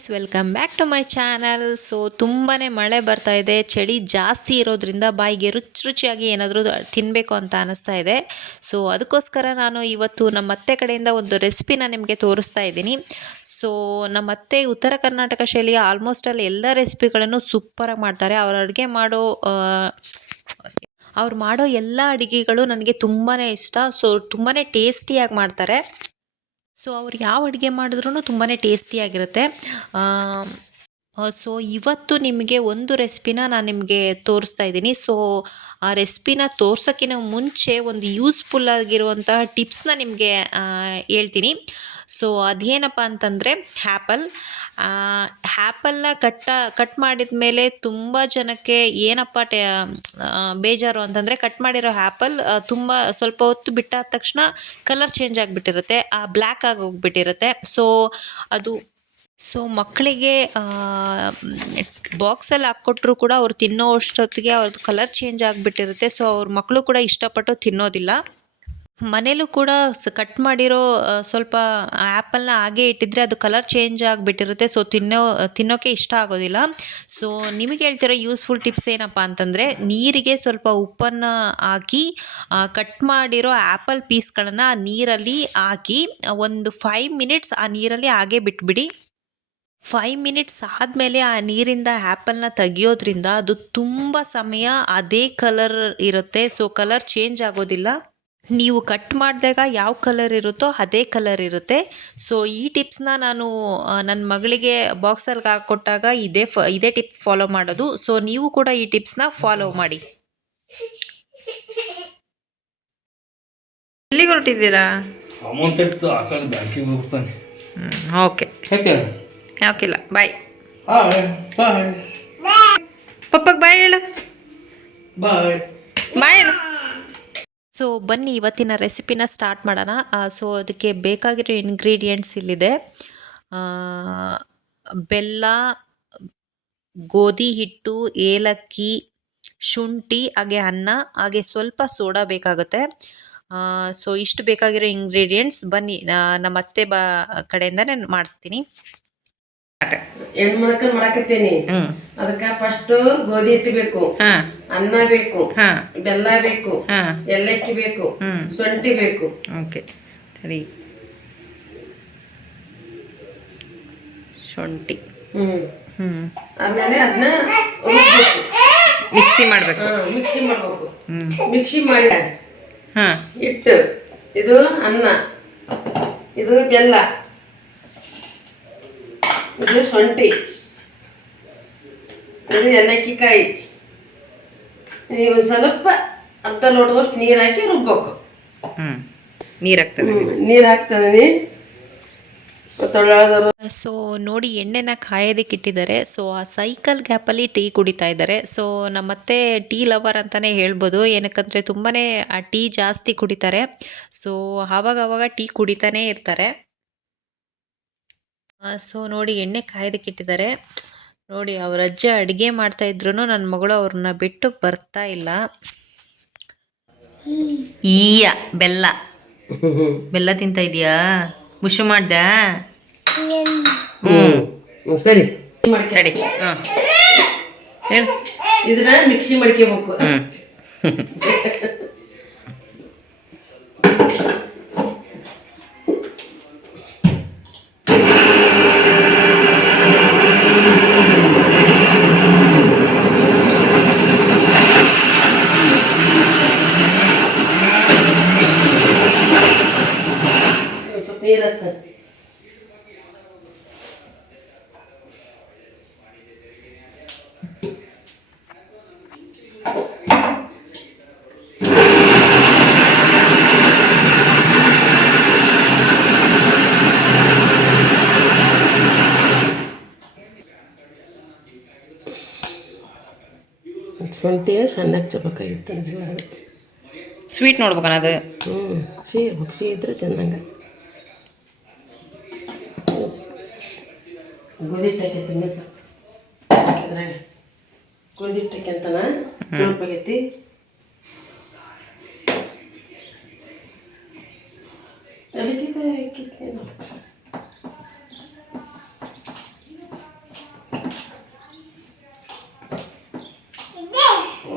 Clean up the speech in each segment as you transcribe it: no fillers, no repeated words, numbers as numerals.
Guys, welcome back to my channel. So ತುಂಬಾ ಮಳೆ ಬರ್ತಾ ಇದೆ, ಚಳಿ ಜಾಸ್ತಿ ಇರೋದ್ರಿಂದ ಬಾಯಿಗೆ ರುಚಿಯಾಗಿ ಏನಾದರೂ ತಿನ್ನಬೇಕು ಅಂತ ಅನ್ನಿಸ್ತಾ ಇದೆ. ಸೊ ಅದಕ್ಕೋಸ್ಕರ ನಾನು ಇವತ್ತು ನಮ್ಮ ಅತ್ತೆ ಕಡೆಯಿಂದ ಒಂದು ರೆಸಿಪಿನ ನಿಮಗೆ ತೋರಿಸ್ತಾ ಇದ್ದೀನಿ. ಸೊ ನಮ್ಮ ಅತ್ತೆ ಉತ್ತರ ಕರ್ನಾಟಕ ಶೈಲಿಯ ಆಲ್ಮೋಸ್ಟ್ ಅಲ್ಲಿ ಎಲ್ಲ ರೆಸಿಪಿಗಳನ್ನು ಸೂಪರಾಗಿ ಮಾಡ್ತಾರೆ. ಅವ್ರು ಮಾಡೋ ಎಲ್ಲ ಅಡುಗೆಗಳು ನನಗೆ ತುಂಬಾ ಇಷ್ಟ. ಸೊ ತುಂಬಾ ಟೇಸ್ಟಿಯಾಗಿ ಮಾಡ್ತಾರೆ. ಸೊ ಅವ್ರು ಯಾವ ಅಡುಗೆ ಮಾಡಿದ್ರೂ ತುಂಬಾ ಟೇಸ್ಟಿಯಾಗಿರುತ್ತೆ. ಸೊ ಇವತ್ತು ನಿಮಗೆ ಒಂದು ರೆಸಿಪಿನ ನಾನು ನಿಮಗೆ ತೋರಿಸ್ತಾ ಇದ್ದೀನಿ. ಸೊ ಆ ರೆಸಿಪಿನ ತೋರ್ಸೋಕ್ಕಿಂತ ಮುಂಚೆ ಒಂದು ಯೂಸ್ಫುಲ್ ಆಗಿರುವಂತಹ ಟಿಪ್ಸ್ನ ನಿಮಗೆ ಹೇಳ್ತೀನಿ. ಸೊ ಅದೇನಪ್ಪ ಅಂತಂದರೆ ಆ್ಯಪಲ್ನ ಕಟ್ ಮಾಡಿದ ಮೇಲೆ ತುಂಬ ಜನಕ್ಕೆ ಏನಪ್ಪ ಬೇಜಾರು ಅಂತಂದರೆ, ಕಟ್ ಮಾಡಿರೋ ಆ್ಯಪಲ್ ತುಂಬ ಸ್ವಲ್ಪ ಹೊತ್ತು ಬಿಟ್ಟಾದ ತಕ್ಷಣ ಕಲರ್ ಚೇಂಜ್ ಆಗಿಬಿಟ್ಟಿರುತ್ತೆ, ಬ್ಲ್ಯಾಕ್ ಆಗಿ ಹೋಗ್ಬಿಟ್ಟಿರುತ್ತೆ. ಸೊ ಮಕ್ಕಳಿಗೆ ಬಾಕ್ಸಲ್ಲಿ ಹಾಕ್ಕೊಟ್ರು ಕೂಡ ಅವ್ರು ತಿನ್ನೋ ಅಷ್ಟೊತ್ತಿಗೆ ಅವ್ರದ್ದು ಕಲರ್ ಚೇಂಜ್ ಆಗಿಬಿಟ್ಟಿರುತ್ತೆ. ಸೊ ಅವ್ರ ಮಕ್ಕಳು ಕೂಡ ಇಷ್ಟಪಟ್ಟು ತಿನ್ನೋದಿಲ್ಲ. ಮನೇಲೂ ಕೂಡ ಕಟ್ ಮಾಡಿರೋ ಸ್ವಲ್ಪ ಆ್ಯಪಲ್ನ ಹಾಗೆ ಇಟ್ಟಿದ್ರೆ ಅದು ಕಲರ್ ಚೇಂಜ್ ಆಗಿಬಿಟ್ಟಿರುತ್ತೆ. ಸೊ ತಿನ್ನೋಕ್ಕೆ ಇಷ್ಟ ಆಗೋದಿಲ್ಲ. ಸೊ ನಿಮಗೆ ಹೇಳ್ತಿರೋ ಯೂಸ್ಫುಲ್ ಟಿಪ್ಸ್ ಏನಪ್ಪ ಅಂತಂದರೆ, ನೀರಿಗೆ ಸ್ವಲ್ಪ ಉಪ್ಪನ್ನು ಹಾಕಿ ಕಟ್ ಮಾಡಿರೋ ಆ್ಯಪಲ್ ಪೀಸ್ಗಳನ್ನು ಆ ನೀರಲ್ಲಿ ಹಾಕಿ ಒಂದು 5 ಮಿನಿಟ್ಸ್ ಆ ನೀರಲ್ಲಿ ಹಾಗೆ ಬಿಟ್ಬಿಡಿ. 5 ಮಿನಿಟ್ಸ್ ಆದಮೇಲೆ ಆ ನೀರಿಂದ ಆ್ಯಪಲ್ನ ತೆಗಿಯೋದ್ರಿಂದ ಅದು ತುಂಬ ಸಮಯ ಅದೇ ಕಲರ್ ಇರುತ್ತೆ. ಸೊ ಕಲರ್ ಚೇಂಜ್ ಆಗೋದಿಲ್ಲ. ನೀವು ಕಟ್ ಮಾಡಿದಾಗ ಯಾವ ಕಲರ್ ಇರುತ್ತೋ ಅದೇ ಕಲರ್ ಇರುತ್ತೆ. ಸೊ ಈ ಟಿಪ್ಸ್ನ ನಾನು ನನ್ನ ಮಗಳಿಗೆ ಬಾಕ್ಸಲ್ಲಿ ಹಾಕ್ಕೊಟ್ಟಾಗ ಇದೇ ಟಿಪ್ ಫಾಲೋ ಮಾಡೋದು. ಸೊ ನೀವು ಕೂಡ ಈ ಟಿಪ್ಸ್ನ ಫಾಲೋ ಮಾಡಿ. ಎಲ್ಲಿಗೆ ಹೊರಟಿದ್ದೀರಾ? ಓಕೆ, ಯಾಕಿಲ್ಲ, ಬಾಯ್. ಪಪ್ಪಗೆ ಬಾಯ್ ಹೇಳು. ಬಾಯ್ ಹೇಳು. ಸೊ ಬನ್ನಿ ಇವತ್ತಿನ ರೆಸಿಪಿನ ಸ್ಟಾರ್ಟ್ ಮಾಡೋಣ. ಸೊ ಅದಕ್ಕೆ ಬೇಕಾಗಿರೋ ಇಂಗ್ರೀಡಿಯೆಂಟ್ಸ್ ಇಲ್ಲಿದೆ: ಬೆಲ್ಲ, ಗೋಧಿ ಹಿಟ್ಟು, ಏಲಕ್ಕಿ, ಶುಂಠಿ, ಹಾಗೆ ಅನ್ನ, ಹಾಗೆ ಸ್ವಲ್ಪ ಸೋಡಾ ಬೇಕಾಗುತ್ತೆ. ಸೊ ಇಷ್ಟು ಬೇಕಾಗಿರೋ ಇಂಗ್ರೀಡಿಯೆಂಟ್ಸ್. ಬನ್ನಿ ನಮ್ಮ ಅತ್ತೆ ಕಡೆಯಿಂದ ನಾನು ಮಾಡಿಸ್ತೀನಿ. ಹೆಣ್ಮಕ್ಳು ಮಾಡಕತ್ತೀನಿ. ಅದಕ್ಕ ಫಸ್ಟ್ ಗೋಧಿ ಹಿಟ್ಟು ಬೇಕು, ಅನ್ನ ಬೇಕು, ಬೆಲ್ಲ ಬೇಕು, ಏಲಕ್ಕಿ ಬೇಕು, ಶುಂಠಿ ಬೇಕು. ಓಕೆ, ಸರಿ. ಶುಂಠಿ ಆಮೇಲೆ ಅದನ್ನ ಮಿಕ್ಸಿ ಮಾಡಬೇಕು. ಮಿಕ್ಸಿ ಮಾಡಿ ಹಿಟ್ಟು, ಇದು ಅನ್ನ, ಇದು ಬೆಲ್ಲ, ಇದು ಶುಂಠಿ, ಇದು ಏಲಕ್ಕಿ ಕಾಯಿ. ನೀವು ಸ್ವಲ್ಪ ಅರ್ಧ ಲೋಟದಷ್ಟು ನೀರು ಹಾಕಿ ರುಬ್ಬೇಕು. ನೀರು ಹಾಕ್ತಾನೆ. ಸೊ ನೋಡಿ, ಎಣ್ಣೆನ ಕಾಯೋದಕ್ಕೆ ಇಟ್ಟಿದ್ದಾರೆ. ಸೊ ಆ ಸೈಕಲ್ ಗ್ಯಾಪಲ್ಲಿ ಟೀ ಕುಡಿತಾ ಇದ್ದಾರೆ. ಸೊ ನಮ್ಮತ್ತೆ ಟೀ ಲವರ್ ಅಂತಲೇ ಹೇಳ್ಬೋದು. ಏನಕ್ಕಂದರೆ ತುಂಬಾ ಟೀ ಜಾಸ್ತಿ ಕುಡಿತಾರೆ. ಸೊ ಆವಾಗ ಟೀ ಕುಡಿತಾನೇ ಇರ್ತಾರೆ. ಸೊ ನೋಡಿ, ಎಣ್ಣೆ ಕಾಯೋದಕ್ಕೆ ಇಟ್ಟಿದ್ದಾರೆ. ನೋಡಿ, ಅವ್ರ ಅಜ್ಜ ಅಡುಗೆ ಮಾಡ್ತಾ ಇದ್ರು ನನ್ನ ಮಗಳು ಅವ್ರನ್ನ ಬಿಟ್ಟು ಬರ್ತಾ ಇಲ್ಲ. ಬೆಲ್ಲ ತಿಂತ ಇದೀಯಾ? ಮುಷು ಮಾಡ್ದ? ಸರಿ, ಸರಿ. ಇದನ್ನ ಮಿಕ್ಸಿ ಮಾಡ್ಕೋಬೇಕು. ಶುಂಠಿ ಸಣ್ಣಗೆ ಚಬೇಕಾಗಿತ್ತು. ಸ್ವೀಟ್ ನೋಡ್ಬೇಕನ ಅದು. ಸಿಹಿ ಇದ್ರೆ ತಿನ್ನಂಗೆ. ಗೋಧಿ ಹಿಟ್ಟೈತಿ ಅದ್ರಾಗ ಗೋಧಿ ಹಿಟ್ಟಕ್ಕಂತನ ಚೂಪಾಗೈತಿ. ಅದಕ್ಕೆ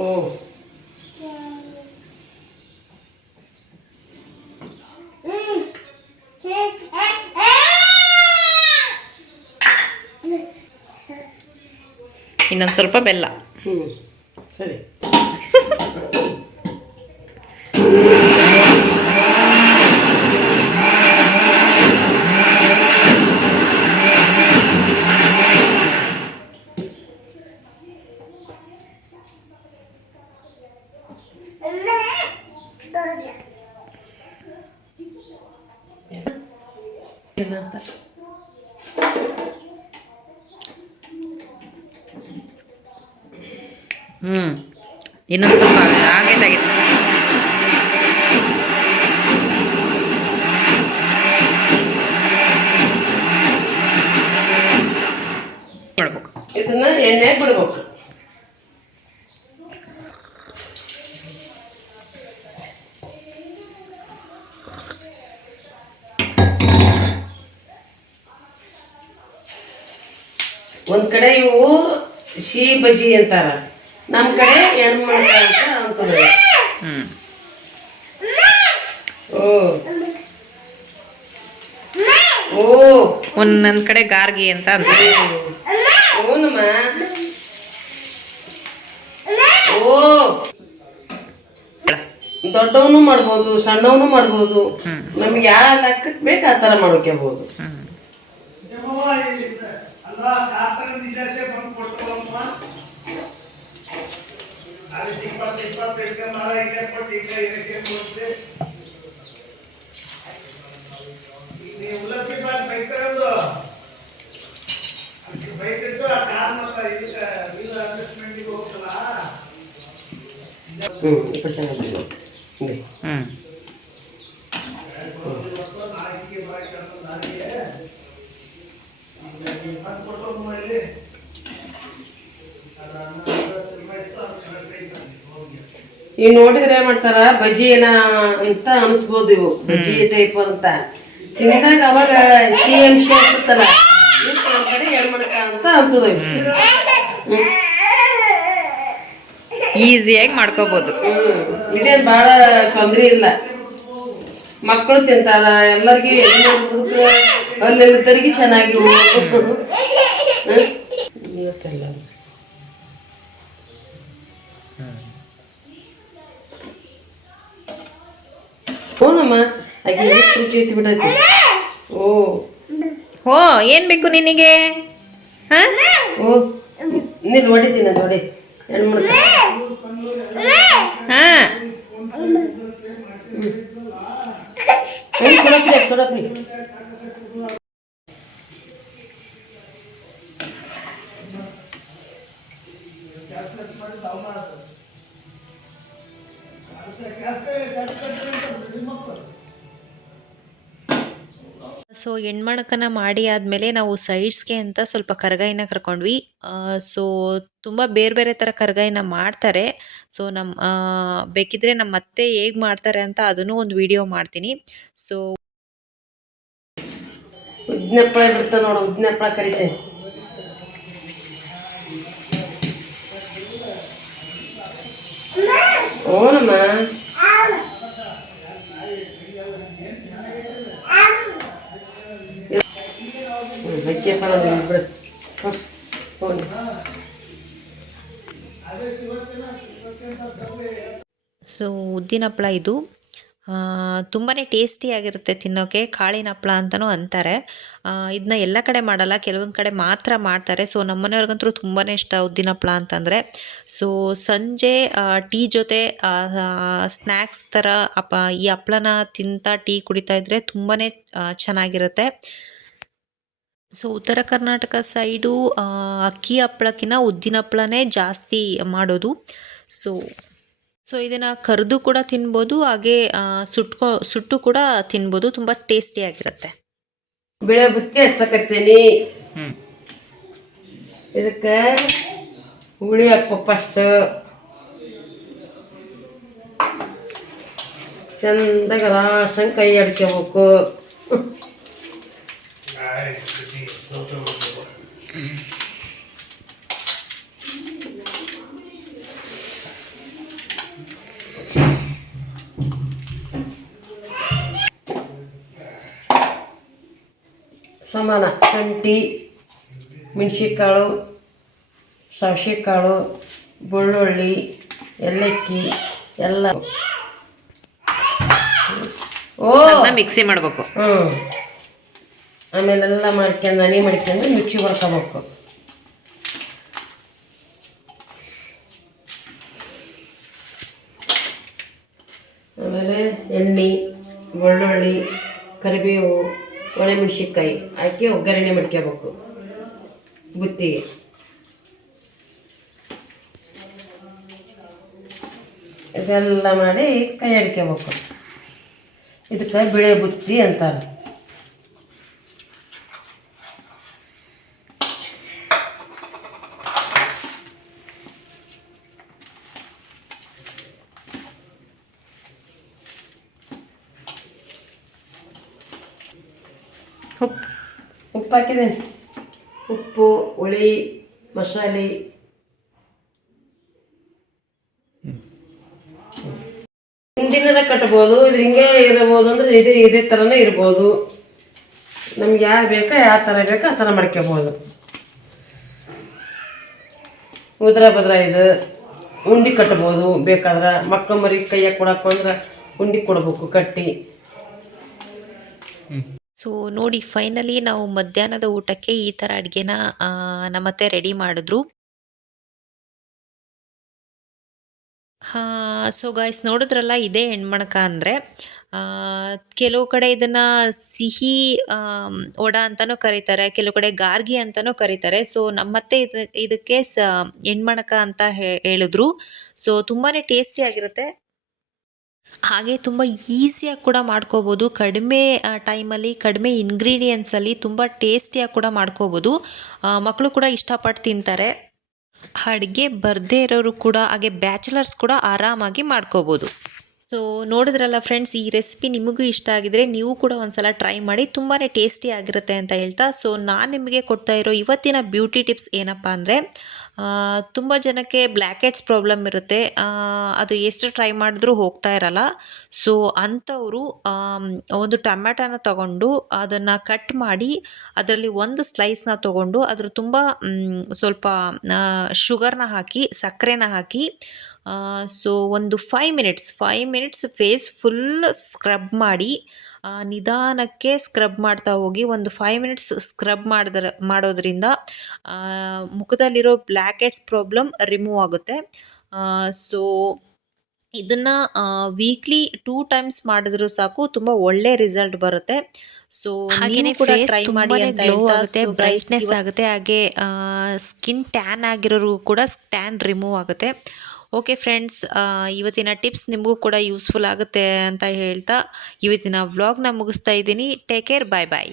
ಓ ಇನ್ನೊಂದು ಸ್ವಲ್ಪ ಬೆಲ್ಲ. ಸರಿ. ಇನ್ನೊಂದು ಸ್ವಲ್ಪ ಆಗೈತಾಗಿದೆ. ಮಾಡ್ಬೇಕು, ಇದನ್ನ ಎಣ್ಣೆ ಬಿಡ್ಬೇಕು. ಒಂದ್ ಕಡೆ ಇವು ಸಿಹಿ ಬಜ್ಜಿ ಅಂತಾರ, ನಮ್ ಕಡೆ ಎಣ್ಮಣ್ಕ ಅಂತ ಅಂತದ. ಓ ಓ ಒಂದೊಂದು ಕಡೆ ಗಾರ್ಗಿ ಅಂತ ಅಂತಾರೆ. ಓನಮ್ಮ. ಓ ದೊಡ್ಡವನು ಮಾಡ್ಬೋದು, ಸಣ್ಣವನು ಮಾಡ್ಬೋದು, ನಮ್ಗೆ ಯಾವ ಲೆಕ್ಕಕ್ಕೆ ಬೇಕು ಆ ಥರ ಮಾಡ್ಕೋಬಹುದು. ಈಗ ನೋಡಿದ್ರೆ ಏನ್ ಮಾಡ್ತಾರ, ಬಜ್ಜಿ ಏನ ಅಂತ ಅನಿಸ್ಬೋದು, ಇವು ಬಜ್ಜಿ ಟೈಪ್ ಅಂತ ತಿಂದಾಗ ಅವಾಗ ಸಿಹಿ ಅಂಶ ಇರ್ತಲ್ಲ, ಕಡೆ ಎಣ್ಮಣ್ಕ ಅಂತ ಅಂತದ. ಈಸಿಯಾಗಿ ಮಾಡ್ಕೋಬಹುದು. ಇದೇನ್ ಬಹಳ ತೊಂದ್ರೆ ಇಲ್ಲ, ಮಕ್ಕಳು ತಿಂತಾರ, ಎಲ್ಲರಿಗೂ ಅಲ್ಲೆಲ್ಲದರಿಗೆ ಚೆನ್ನಾಗಿ. ಓನಮ್ಮ ಆಕೆ ಎಷ್ಟು ರುಚಿ ಐತಿ ಬಿಡೈತಿ. ಓ ಏನ್ ಬೇಕು ನಿನಗೆ? ಓ ನೀನು ಹೊಡಿತೀನಿ, ಅದು ಹೊಡಿ ಎಣ್ಮಣ್ಕ. ಸೊಡಪ್ರಿ. ಸೊ ಹೆಣ್ಮಣಕನ ಮಾಡಿ ಆದಮೇಲೆ ನಾವು ಸೈಡ್ಸ್ಗೆ ಅಂತ ಸ್ವಲ್ಪ ಕರ್ಗಾಯಿನ ಕರ್ಕೊಂಡ್ವಿ. ಸೊ ತುಂಬ ಬೇರೆ ಬೇರೆ ಥರ ಕರ್ಗಾಯಿನ ಮಾಡ್ತಾರೆ. ಸೊ ಬೇಕಿದ್ರೆ ನಮ್ಮ ಅತ್ತೆ ಹೇಗೆ ಮಾಡ್ತಾರೆ ಅಂತ ಅದನ್ನು ಒಂದು ವಿಡಿಯೋ ಮಾಡ್ತೀನಿ. ಸೊ ಉದ್ದಿನಪ್ಪಳ ಬಿಡ್ತಾವ ನೋಡು, ಉದ್ದಿನಪ್ಪಳ ಕರಿತೇನೆ. ಓನಮ್ಮ ಬಿಡ. ಸೊ ಉದ್ದಿನ ಹಪ್ಪಳ ಇದು ತುಂಬಾ ಟೇಸ್ಟಿಯಾಗಿರುತ್ತೆ ತಿನ್ನೋಕ್ಕೆ. ಕಾಳಿನ ಹಪ್ಪಳ ಅಂತಲೂ ಅಂತಾರೆ. ಇದನ್ನ ಎಲ್ಲ ಕಡೆ ಮಾಡಲ್ಲ, ಕೆಲವೊಂದು ಕಡೆ ಮಾತ್ರ ಮಾಡ್ತಾರೆ. ಸೊ ನಮ್ಮ ಮನೆಯವ್ರಿಗಂತೂ ತುಂಬಾ ಇಷ್ಟ ಉದ್ದಿನ ಹಪ್ಪಳ ಅಂತಂದರೆ. ಸೊ ಸಂಜೆ ಟೀ ಜೊತೆ ಸ್ನ್ಯಾಕ್ಸ್ ಥರ ಈ ಹಪ್ಪಳನ ತಿಂತಾ ಟೀ ಕುಡಿತಾ ಇದ್ದರೆ ತುಂಬಾ ಚೆನ್ನಾಗಿರುತ್ತೆ. ಸೊ ಉತ್ತರ ಕರ್ನಾಟಕ ಸೈಡು ಅಕ್ಕಿ ಹಪ್ಪಳಕ್ಕಿಂತ ಉದ್ದಿನ ಹಪ್ಪಳನೇ ಜಾಸ್ತಿ ಮಾಡೋದು. ಸೊ ಇದನ್ನು ಕರೆದು ಕೂಡ ತಿನ್ಬೋದು, ಹಾಗೆ ಸುಟ್ಟು ಕೂಡ ತಿನ್ಬೋದು. ತುಂಬ ಟೇಸ್ಟಿಯಾಗಿರುತ್ತೆ. ಬಿಳೆ ಬುತ್ತಿ ಹಚ್ಸಕತ್ತೀನಿ. ಇದಕ್ಕೆ ಹುಳಿ ಹಾಕೋ ಫಸ್ಟ್ ಚಂದಾಗ ರಾಶನ್ ಕೈ ಅಡ್ಕೋಬೇಕು. ಸಮಾನ ಶುಂಠಿ, ಮೆಣಸಿನ್ಕಾಳು, ಸಾಸಿವೆಕಾಳು, ಬೆಳ್ಳುಳ್ಳಿ, ಏಲಕ್ಕಿ ಎಲ್ಲ ಮಿಕ್ಸಿ ಮಾಡಬೇಕು. ಆಮೇಲೆಲ್ಲ ಮಾಡ್ಕೊಂಡು ಮಿಕ್ಸಿ ಮಾಡ್ಕೋಬೇಕು. ಆಮೇಲೆ ಎಣ್ಣೆ, ಬೆಳ್ಳುಳ್ಳಿ, ಕರಿಬೇವು, ಒಣಮೆಣ್ಸಿನ್ಕಾಯಿ ಹಾಕಿ ಒಗ್ಗರಣೆ ಮಾಡ್ಕೋಬೇಕು ಬುತ್ತಿಗೆ. ಇದೆಲ್ಲ ಮಾಡಿ ಕೈ ಆಡ್ಕೋಬೇಕು. ಇದಕ್ಕೆ ಬಿಳೆ ಬುತ್ತಿ ಅಂತಾರೆ. ಉಪ್ಪು ಹಾಕಿದ್ದೇನೆ. ಉಪ್ಪು, ಹುಳಿ, ಮಸಾಲೆ. ಹಿಂದಿನದ ಕಟ್ಬೋದು, ಇದು ಹಿಂಗೆ ಇರಬಹುದು ಅಂದ್ರೆ ಇದೇ ಥರನೇ ಇರ್ಬೋದು. ನಮ್ಗೆ ಯಾರು ಬೇಕೋ ಯಾವ ಥರ ಬೇಕೋ ಆ ಥರ ಮಾಡ್ಕೋಬೋದು. ಉದ್ರ ಬದ್ರ ಇದು ಉಂಡೆ ಕಟ್ಬೋದು. ಬೇಕಾದ್ರೆ ಮಕ್ಕಳು ಮರಿ ಕೈಯಾಗ ಕೊಡಕ್ಕೆ ಅಂದ್ರೆ ಉಂಡೆ ಕೊಡ್ಬೇಕು ಕಟ್ಟಿ. ಸೊ ನೋಡಿ, ಫೈನಲಿ ನಾವು ಮಧ್ಯಾಹ್ನದ ಊಟಕ್ಕೆ ಈ ಥರ ಅಡುಗೆನ ನಮ್ಮತ್ತೆ ರೆಡಿ ಮಾಡಿದ್ರು. ಸೊ ಗಾಯ್ಸ್, ನೋಡಿದ್ರಲ್ಲ, ಇದೇ ಹೆಣ್ಮಣಕ ಅಂದರೆ. ಕೆಲವು ಕಡೆ ಇದನ್ನು ಸಿಹಿ ವಡ ಅಂತಲೂ ಕರೀತಾರೆ, ಕೆಲವು ಕಡೆ ಗಾರ್ಗಿ ಅಂತಲೂ ಕರೀತಾರೆ. ಸೊ ನಮ್ಮತ್ತೆ ಇದಕ್ಕೆ ಹೆಣ್ಮಣಕ ಅಂತ ಹೇಳಿದ್ರು. ಸೊ ತುಂಬಾ ಟೇಸ್ಟಿಯಾಗಿರುತ್ತೆ, ಹಾಗೆ ತುಂಬ ಈಸಿಯಾಗಿ ಕೂಡ ಮಾಡ್ಕೋಬೋದು. ಕಡಿಮೆ ಟೈಮಲ್ಲಿ, ಕಡಿಮೆ ಇಂಗ್ರೀಡಿಯೆಂಟ್ಸಲ್ಲಿ ತುಂಬ ಟೇಸ್ಟಿಯಾಗಿ ಕೂಡ ಮಾಡ್ಕೋಬೋದು. ಮಕ್ಕಳು ಕೂಡ ಇಷ್ಟಪಟ್ಟು ತಿಂತಾರೆ. ಅಡುಗೆ ಬರದೇ ಇರೋರು ಕೂಡ, ಹಾಗೆ ಬ್ಯಾಚುಲರ್ಸ್ ಕೂಡ ಆರಾಮಾಗಿ ಮಾಡ್ಕೋಬೋದು. ಸೊ ನೋಡಿದ್ರಲ್ಲ ಫ್ರೆಂಡ್ಸ್, ಈ ರೆಸಿಪಿ ನಿಮಗೂ ಇಷ್ಟ ಆಗಿದ್ರೆ ನೀವು ಕೂಡ ಒಂದ್ಸಲ ಟ್ರೈ ಮಾಡಿ. ತುಂಬಾ ಟೇಸ್ಟಿ ಆಗಿರುತ್ತೆ ಅಂತ ಹೇಳ್ತಾ, ಸೊ ನಾನು ನಿಮಗೆ ಕೊಡ್ತಾ ಇರೋ ಇವತ್ತಿನ ಬ್ಯೂಟಿ ಟಿಪ್ಸ್ ಏನಪ್ಪ ಅಂದರೆ, ತುಂಬ ಜನಕ್ಕೆ ಬ್ಲ್ಯಾಕ್ ಹೆಡ್ಸ್ ಪ್ರಾಬ್ಲಮ್ ಇರುತ್ತೆ. ಅದು ಎಷ್ಟು ಟ್ರೈ ಮಾಡಿದ್ರೂ ಹೋಗ್ತಾ ಇರಲ್ಲ. ಸೊ ಅಂಥವರು ಒಂದು ಟೊಮ್ಯಾಟೋನ ತಗೊಂಡು ಅದನ್ನು ಕಟ್ ಮಾಡಿ ಅದರಲ್ಲಿ ಒಂದು ಸ್ಲೈಸ್ನ ತೊಗೊಂಡು ಅದ್ರ ತುಂಬ ಸ್ವಲ್ಪ ಶುಗರ್ನ ಹಾಕಿ, ಸಕ್ಕರೆನ ಹಾಕಿ, ಸೊ ಒಂದು 5 ಮಿನಿಟ್ಸ್ ಫೇಸ್ ಫುಲ್ ಸ್ಕ್ರಬ್ ಮಾಡಿ, ನಿಧಾನಕ್ಕೆ ಸ್ಕ್ರಬ್ ಮಾಡ್ತಾ ಹೋಗಿ. ಒಂದು 5 ಮಿನಿಟ್ಸ್ ಸ್ಕ್ರಬ್ ಮಾಡೋದ್ರಿಂದ ಮುಖದಲ್ಲಿರೋ ಬ್ಲ್ಯಾಕ್ ಹೆಡ್ಸ್ ಪ್ರಾಬ್ಲಮ್ ರಿಮೂವ್ ಆಗುತ್ತೆ. ಸೊ ಇದನ್ನು ವೀಕ್ಲಿ 2 ಟೈಮ್ಸ್ ಮಾಡಿದ್ರು ಸಾಕು, ತುಂಬ ಒಳ್ಳೆ ರಿಸಲ್ಟ್ ಬರುತ್ತೆ. ಸೊ ನೀವು ಕೂಡ ಟ್ರೈ ಮಾಡಿ ಅಂತ ಹೇಳ್ತಾ, ಬ್ರೈಟ್ನೆಸ್ ಆಗುತ್ತೆ, ಹಾಗೆ ಸ್ಕಿನ್ ಟ್ಯಾನ್ ಆಗಿರೋರು ಕೂಡ ಟ್ಯಾನ್ ರಿಮೂವ್ ಆಗುತ್ತೆ. ಓಕೆ ಫ್ರೆಂಡ್ಸ್, ಇವತ್ತಿನ ಟಿಪ್ಸ್ ನಿಮಗೂ ಕೂಡ ಯೂಸ್ಫುಲ್ ಆಗುತ್ತೆ ಅಂತ ಹೇಳ್ತಾ ಇವತ್ತಿನ ವ್ಲಾಗ್ನ ಮುಗಿಸ್ತಾ ಇದ್ದೀನಿ. ಟೇಕ್ ಕೇರ್, ಬಾಯ್ ಬಾಯ್.